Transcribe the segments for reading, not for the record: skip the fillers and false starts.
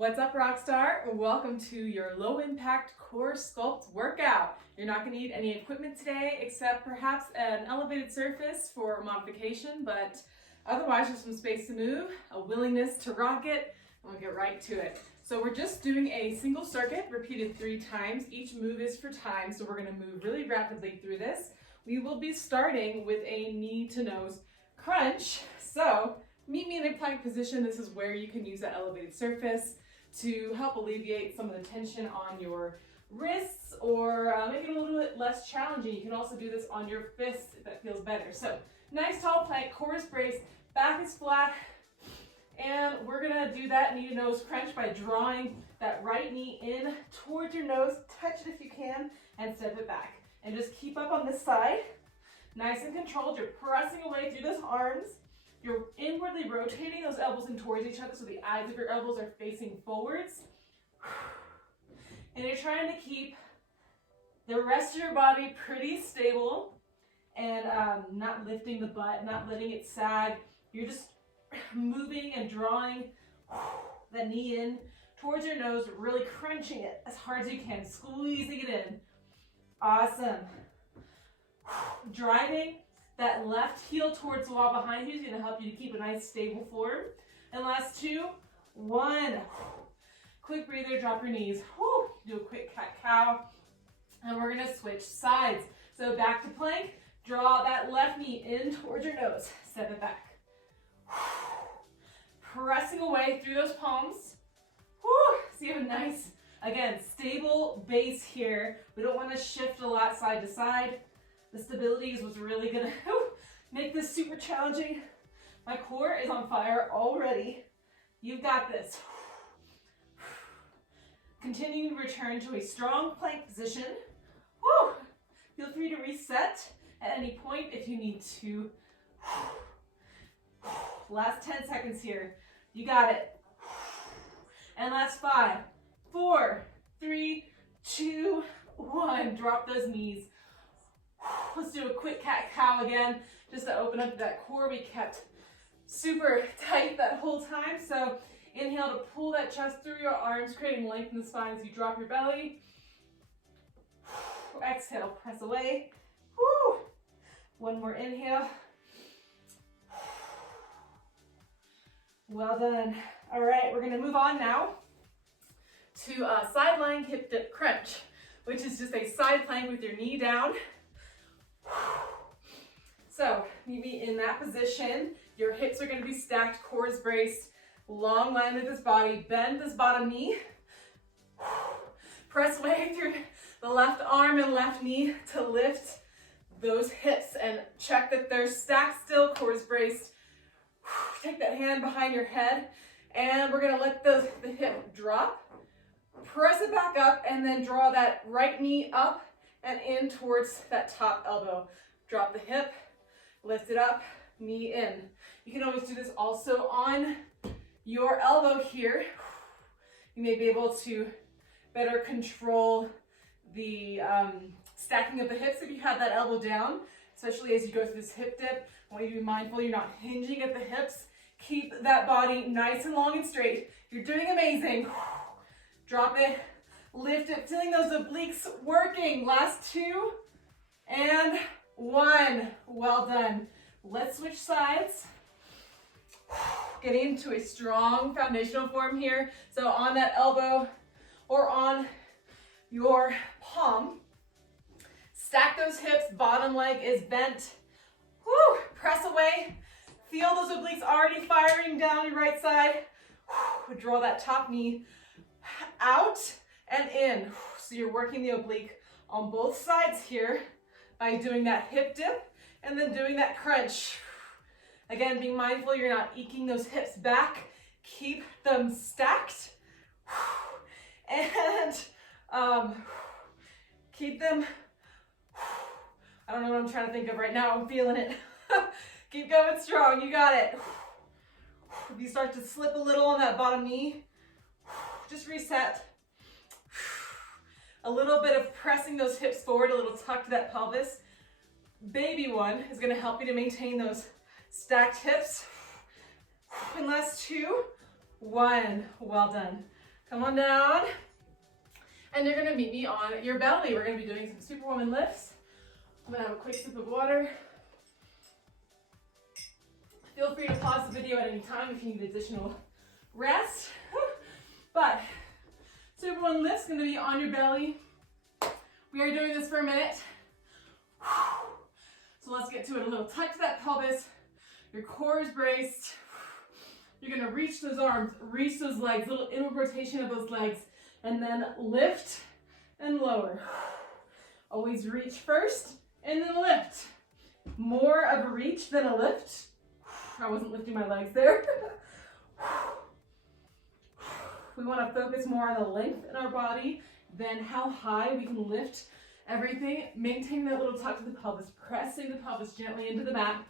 What's up, Rockstar? Welcome to your low impact core sculpt workout. You're not going to need any equipment today except perhaps an elevated surface for modification, but otherwise just some space to move, a willingness to rock it, and we'll get right to it. So we're just doing a single circuit repeated 3 times. Each move is for time, so we're going to move really rapidly through this. We will be starting with a knee to nose crunch. So meet me in a plank position. This is where you can use that elevated surface to help alleviate some of the tension on your wrists or make it a little bit less challenging. You can also do this on your fists if that feels better. So nice tall plank, core is braced, back is flat, and we're gonna do that knee to nose crunch by drawing that right knee in towards your nose, touch it if you can, and step it back. And just keep up on this side, nice and controlled. You're pressing away through those arms. You're inwardly rotating those elbows in towards each other so the eyes of your elbows are facing forwards. And you're trying to keep the rest of your body pretty stable and not lifting the butt, not letting it sag. You're just moving and drawing the knee in towards your nose, really crunching it as hard as you can, squeezing it in. Awesome. Driving that left heel towards the wall behind you is going to help you to keep a nice stable form. And last 2, 1. Quick breather, drop your knees. Do a quick cat-cow. And we're going to switch sides. So back to plank, draw that left knee in towards your nose. Step it back. Pressing away through those palms. So you have a nice, again, stable base here. We don't want to shift a lot side to side. The stability is what's really gonna make this super challenging. My core is on fire already. You've got this. Continuing to return to a strong plank position. Feel free to reset at any point if you need to. Last 10 seconds here. You got it. And last 5, 4, 3, 2, 1. Drop those knees. Let's do a quick cat-cow again, just to open up that core we kept super tight that whole time. So inhale to pull that chest through your arms, creating length in the spine as you drop your belly. Exhale, press away. One more inhale. Well done. All right, we're gonna move on now to a sideline hip dip crunch, which is just a side plank with your knee down. So meet me in that position. Your hips are going to be stacked, core is braced, long line of this body. Bend this bottom knee. Press away through the left arm and left knee to lift those hips and check that they're stacked still, core is braced. Take that hand behind your head and we're going to let the hip drop. Press it back up and then draw that right knee up and in towards that top elbow. Drop the hip, lift it up, knee in. You can always do this also on your elbow here. You may be able to better control the stacking of the hips if you have that elbow down, especially as you go through this hip dip. I want you to be mindful you're not hinging at the hips. Keep that body nice and long and straight. You're doing amazing. Drop it. Lift it, feeling those obliques working. Last 2 and 1. Well done. Let's switch sides. Getting into a strong foundational form here. So on that elbow or on your palm, stack those hips, bottom leg is bent. Press away. Feel those obliques already firing down your right side. Draw that top knee out and in. So you're working the oblique on both sides here by doing that hip dip and then doing that crunch. Again, being mindful you're not eking those hips back. Keep them stacked. And keep them, I don't know what I'm trying to think of right now. I'm feeling it. Keep going strong. You got it. If you start to slip a little on that bottom knee, just reset. A little bit of pressing those hips forward, a little tuck to that pelvis. Baby one is going to help you to maintain those stacked hips. And last 2, 1. Well done. Come on down. And you're gonna meet me on your belly. We're gonna be doing some Superwoman lifts. I'm gonna have a quick sip of water. Feel free to pause the video at any time if you need additional rest. But Superwoman lifts gonna be on your belly. We are doing this for a minute. So let's get to it. A little tuck to that pelvis. Your core is braced. You're gonna reach those arms, reach those legs, little inward rotation of those legs, and then lift and lower. Always reach first and then lift. More of a reach than a lift. I wasn't lifting my legs there. We want to focus more on the length in our body than how high we can lift everything. Maintain that little tuck to the pelvis, pressing the pelvis gently into the mat.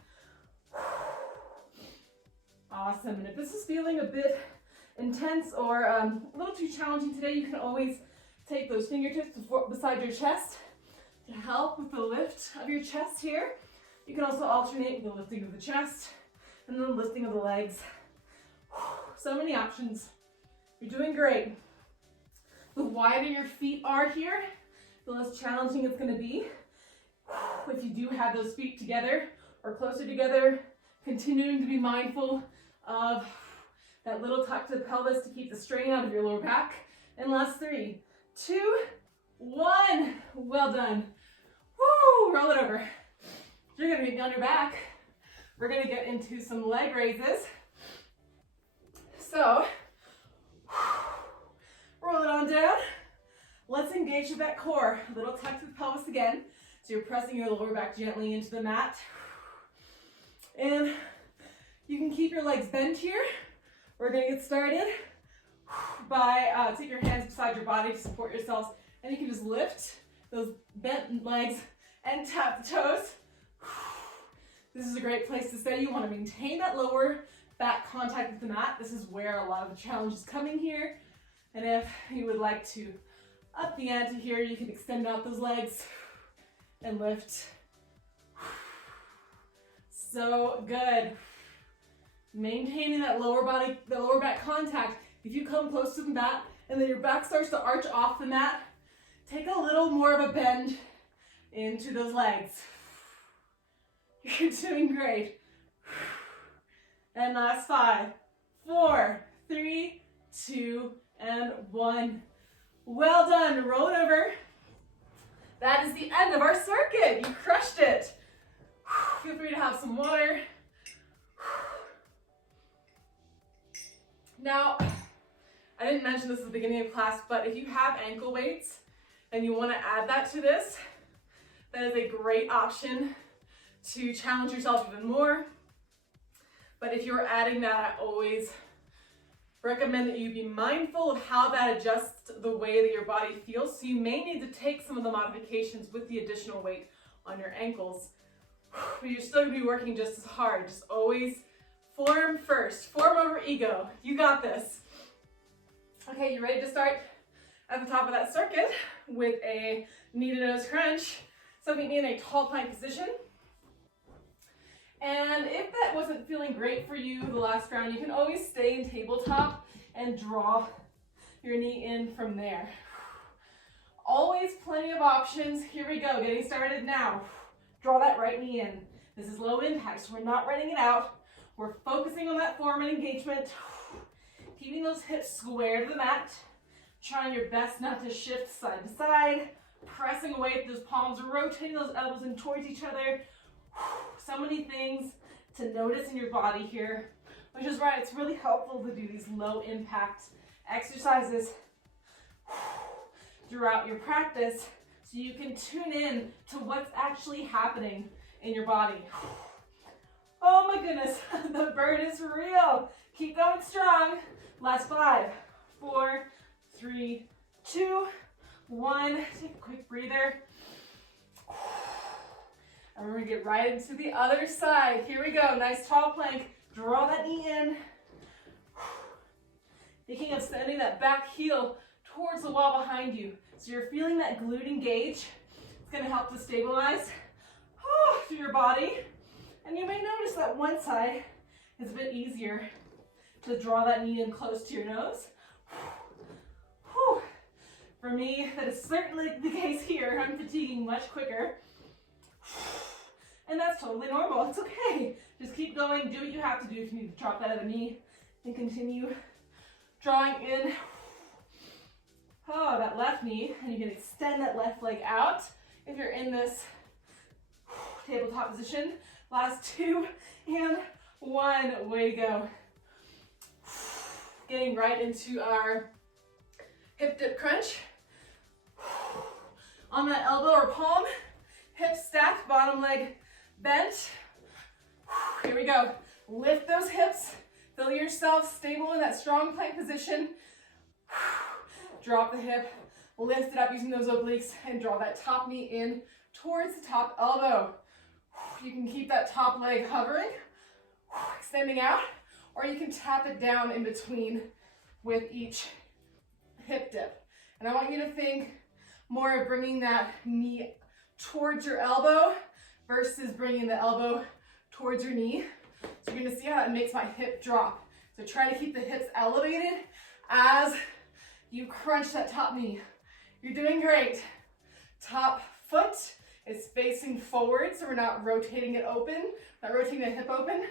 Awesome. And if this is feeling a bit intense or a little too challenging today, you can always take those fingertips beside your chest to help with the lift of your chest here. You can also alternate with the lifting of the chest and then the lifting of the legs. So many options. You're doing great. The wider your feet are here, the less challenging it's going to be. If you do have those feet together or closer together, continuing to be mindful of that little tuck to the pelvis to keep the strain out of your lower back. And last 3, 2, 1. Well done. Woo! Roll it over. You're going to be on your back. We're going to get into some leg raises. So, roll it on down. Let's engage with that core. A little tuck to the pelvis again. So you're pressing your lower back gently into the mat. And you can keep your legs bent here. We're going to get started by take your hands beside your body to support yourselves. And you can just lift those bent legs and tap the toes. This is a great place to stay. You want to maintain that lower back contact with the mat. This is where a lot of the challenge is coming here. And if you would like to up the ante here, you can extend out those legs and lift. So good. Maintaining that lower back contact. If you come close to the mat and then your back starts to arch off the mat, take a little more of a bend into those legs. You're doing great. And last 5, 4, 3, 2, and 1. Well done. Roll it over. That is the end of our circuit. You crushed it. Feel free to have some water. Now, I didn't mention this at the beginning of class, but if you have ankle weights and you want to add that to this, that is a great option to challenge yourself even more. But if you're adding that, I always recommend that you be mindful of how that adjusts the way that your body feels. So you may need to take some of the modifications with the additional weight on your ankles, but you're still going to be working just as hard. Just always form first. Form over ego. You got this. Okay, you ready to start at the top of that circuit with a knee to nose crunch? So meet me in a tall plank position. And if that wasn't feeling great for you the last round, you can always stay in tabletop and draw your knee in from there. Always plenty of options. Here we go, getting started now. Draw that right knee in. This is low impact, so we're not running it out. We're focusing on that form and engagement. Keeping those hips square to the mat. Trying your best not to shift side to side. Pressing away with those palms, rotating those elbows in towards each other. So many things to notice in your body here, which is why it's really helpful to do these low impact exercises throughout your practice so you can tune in to what's actually happening in your body. Oh my goodness, the burn is real. Keep going strong. Last 5, 4, 3, 2, 1. Take a quick breather. And we're going to get right into the other side. Here we go. Nice tall plank. Draw that knee in. Thinking of sending that back heel towards the wall behind you. So you're feeling that glute engage. It's going to help to stabilize through your body. And you may notice that one side is a bit easier to draw that knee in close to your nose. For me, that is certainly the case here. I'm fatiguing much quicker. And that's totally normal. It's okay. Just keep going. Do what you have to do. If you need to drop that other knee, and continue drawing in that left knee. And you can extend that left leg out if you're in this tabletop position. Last 2 and 1. Way to go. Getting right into our hip dip crunch. On that elbow or palm, hips stacked, bottom leg bent. Here we go. Lift those hips. Feel yourself stable in that strong plank position. Drop the hip, lift it up using those obliques, and draw that top knee in towards the top elbow. You can keep that top leg hovering, extending out, or you can tap it down in between with each hip dip. And I want you to think more of bringing that knee towards your elbow versus bringing the elbow towards your knee. So you're gonna see how that makes my hip drop. So try to keep the hips elevated as you crunch that top knee. You're doing great. Top foot is facing forward, so we're not rotating it open, not rotating the hip open.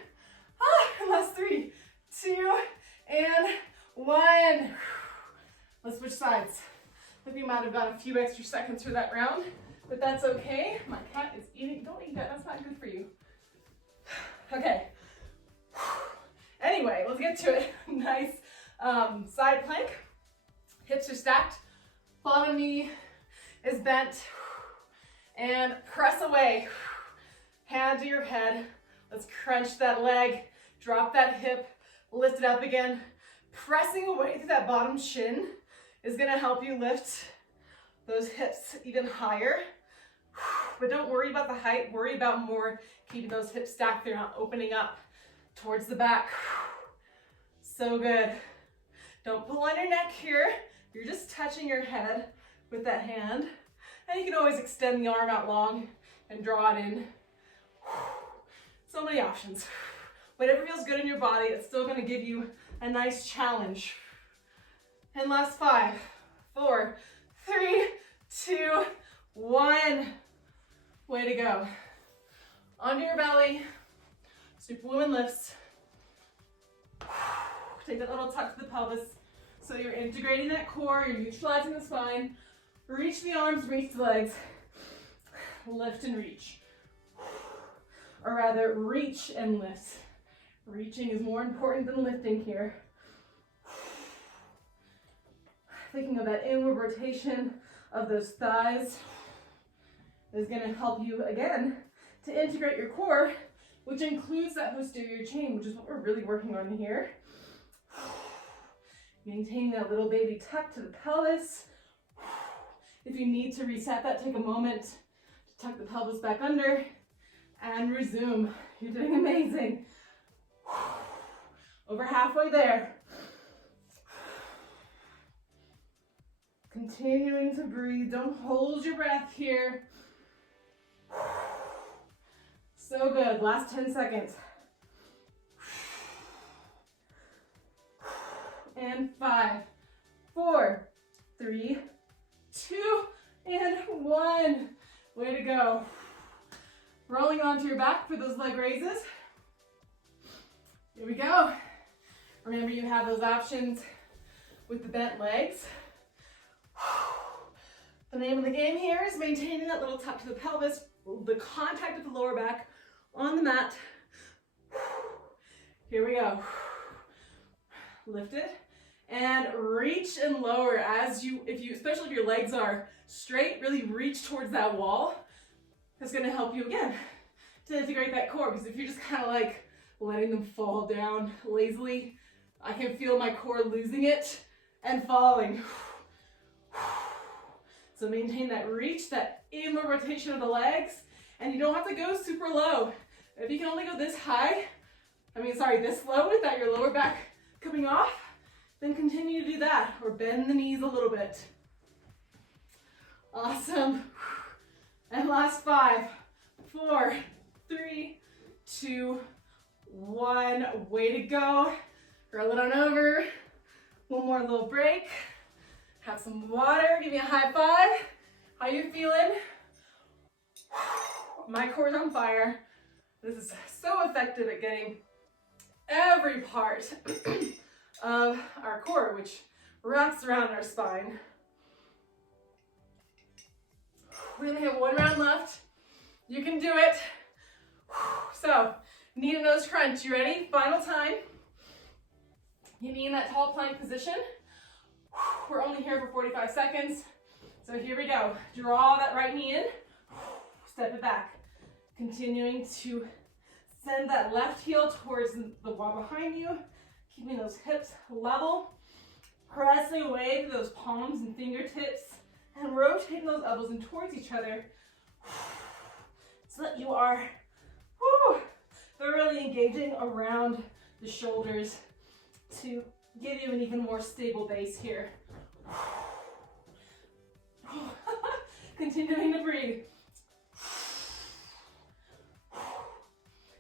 Last 3, 2, and 1. Let's switch sides. I think we might have got a few extra seconds for that round, but that's okay. My cat is eating. Don't eat that, that's not good for you. Okay. Anyway, let's get to it. Nice side plank. Hips are stacked. Bottom knee is bent. And press away. Hand to your head. Let's crunch that leg. Drop that hip. Lift it up again. Pressing away through that bottom shin is going to help you lift those hips even higher. But don't worry about the height. Worry about more keeping those hips stacked. They're not opening up towards the back. So good. Don't pull on your neck here. You're just touching your head with that hand. And you can always extend the arm out long and draw it in. So many options. Whatever feels good in your body, it's still going to give you a nice challenge. And last 5, 4, 3, 2, 1. Way to go. Onto your belly. Superwoman lifts. Take that little tuck to the pelvis. So you're integrating that core, you're neutralizing the spine. Reach the arms, reach the legs. Lift and reach. Or rather, reach and lift. Reaching is more important than lifting here. Thinking of that inward rotation of those thighs is going to help you, again, to integrate your core, which includes that posterior chain, which is what we're really working on here. Maintaining that little baby tuck to the pelvis. If you need to reset that, take a moment to tuck the pelvis back under and resume. You're doing amazing. Over halfway there. Continuing to breathe. Don't hold your breath here. So good. Last 10 seconds. And 5, 4, 3, 2, and 1. Way to go. Rolling onto your back for those leg raises. Here we go. Remember, you have those options with the bent legs. The name of the game here is maintaining that little tuck to the pelvis, the contact with the lower back on the mat. Here we go. Lift it and reach and lower as you, especially if your legs are straight, really reach towards that wall. That's going to help you again to integrate that core, because if you're just kind of like letting them fall down lazily, I can feel my core losing it and falling. So maintain that reach, that inward rotation of the legs, and you don't have to go super low. If you can only go this low without your lower back coming off, then continue to do that, or bend the knees a little bit. Awesome. And last 5, 4, 3, 2, 1. Way to go. Roll it on over. One more little break. Have some water, give me a high five. How you feeling? My core's on fire. This is so effective at getting every part of our core, which wraps around our spine. We only have one round left. You can do it. So, knee to nose crunch. You ready? Final time. Get me in that tall plank position. We're only here for 45 seconds. So here we go. Draw that right knee in. Step it back. Continuing to send that left heel towards the wall behind you. Keeping those hips level. Pressing away to those palms and fingertips. And rotating those elbows in towards each other. So that you are thoroughly engaging around the shoulders to give you an even more stable base here. Continuing to breathe.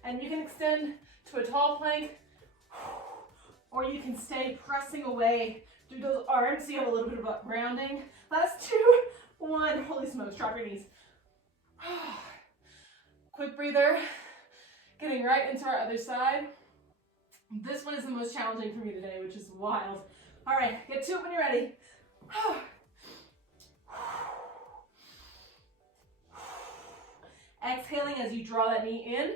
And you can extend to a tall plank, or you can stay pressing away through those arms so you have a little bit of a grounding. Last 2, 1. Holy smokes, drop your knees. Quick breather. Getting right into our other side. This one is the most challenging for me today, which is wild. All right, get to it when you're ready. Exhaling as you draw that knee in.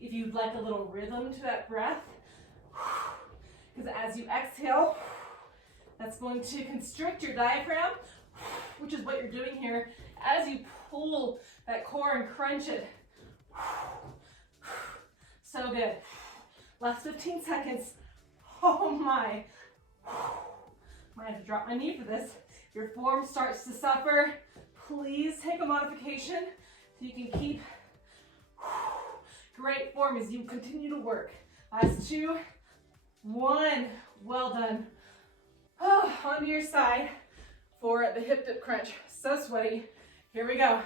If you'd like a little rhythm to that breath, because as you exhale, that's going to constrict your diaphragm, which is what you're doing here as you pull that core and crunch it. So good. Last 15 seconds. Oh my. Might have to drop my knee for this. Your form starts to suffer. Please take a modification so you can keep great form as you continue to work. Last 2, 1. Well done. Onto your side for the hip dip crunch. So sweaty. Here we go.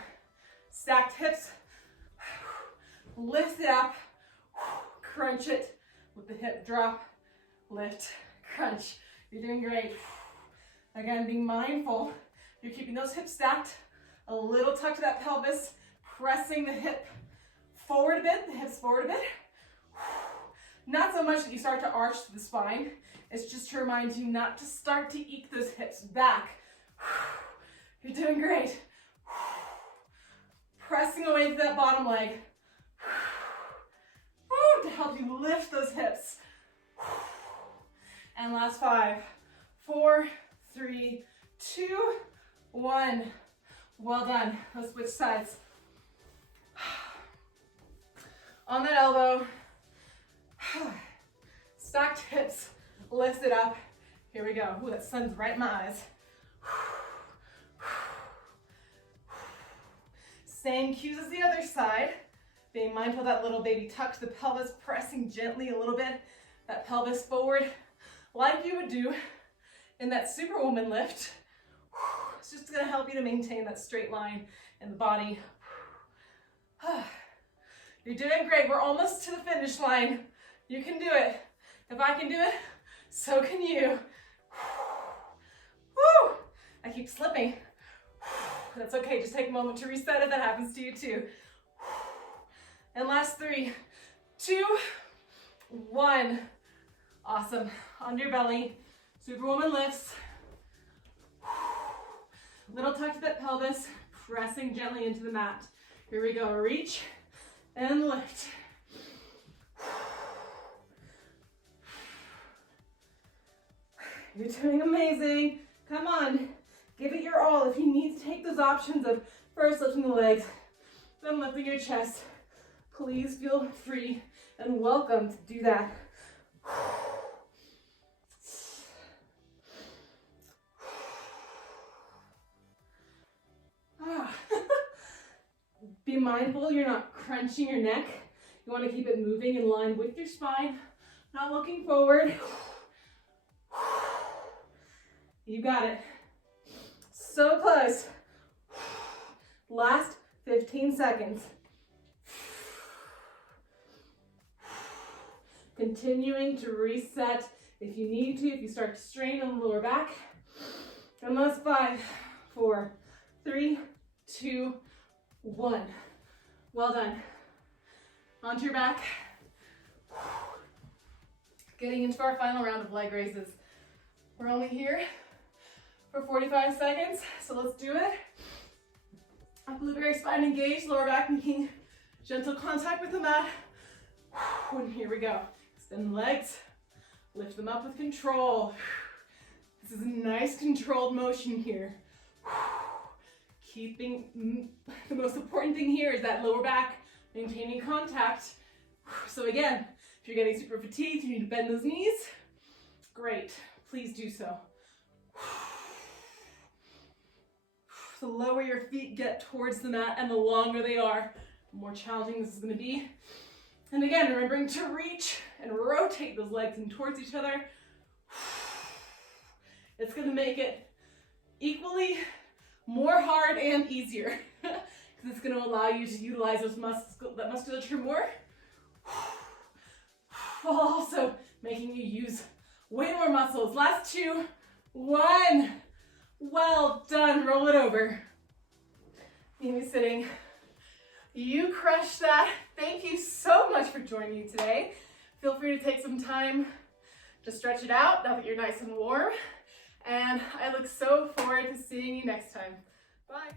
Stacked hips. Lift it up. Crunch it with the hip drop. Lift, crunch. You're doing great. Again, be mindful. You're keeping those hips stacked. A little tuck to that pelvis. Pressing the hip forward a bit. The hips forward a bit. Not so much that you start to arch to the spine. It's just to remind you not to start to eke those hips back. You're doing great. Pressing away to that bottom leg to help you lift those hips. And last 5, 4, 3, 2, 1. Well done. Let's switch sides. On that elbow. Stacked hips. Lift it up. Here we go. Ooh, that sun's right in my eyes. Same cues as the other side. Being mindful of that little baby tuck to the pelvis, pressing gently a little bit, that pelvis forward, like you would do in that Superwoman lift. It's just gonna help you to maintain that straight line in the body. You're doing great. We're almost to the finish line. You can do it. If I can do it, so can you. Woo! I keep slipping. That's okay. Just take a moment to reset if that happens to you too. And last 3, 2, 1. Awesome. On your belly. Superwoman lifts. Little tuck to that pelvis. Pressing gently into the mat. Here we go. Reach and lift. You're doing amazing. Come on. Give it your all. If you need to take those options of first lifting the legs, then lifting your chest, please feel free and welcome to do that. Be mindful you're not crunching your neck. You want to keep it moving in line with your spine, not looking forward. You got it. So close. Last 15 seconds. Continuing to reset if you need to, if you start to strain on the lower back. And last 5, 4, 3, 2, 1. Well done. Onto your back. Getting into our final round of leg raises. We're only here for 45 seconds, so let's do it. Blueberry spine engaged, lower back making gentle contact with the mat. And here we go. Extend the legs, lift them up with control. This is a nice controlled motion here. Keeping, the most important thing here is that lower back, maintaining contact. So again, if you're getting super fatigued, you need to bend those knees. Great, please do so. The lower your feet get towards the mat and the longer they are, the more challenging this is going to be. And again, remembering to reach and rotate those legs in towards each other. It's going to make it equally more hard and easier because it's going to allow you to utilize that musculature more, while also making you use way more muscles. Last 2, 1. Well done. Roll it over. Amy sitting. You crushed that. Thank you so much for joining me today. Feel free to take some time to stretch it out now that you're nice and warm. And I look so forward to seeing you next time. Bye.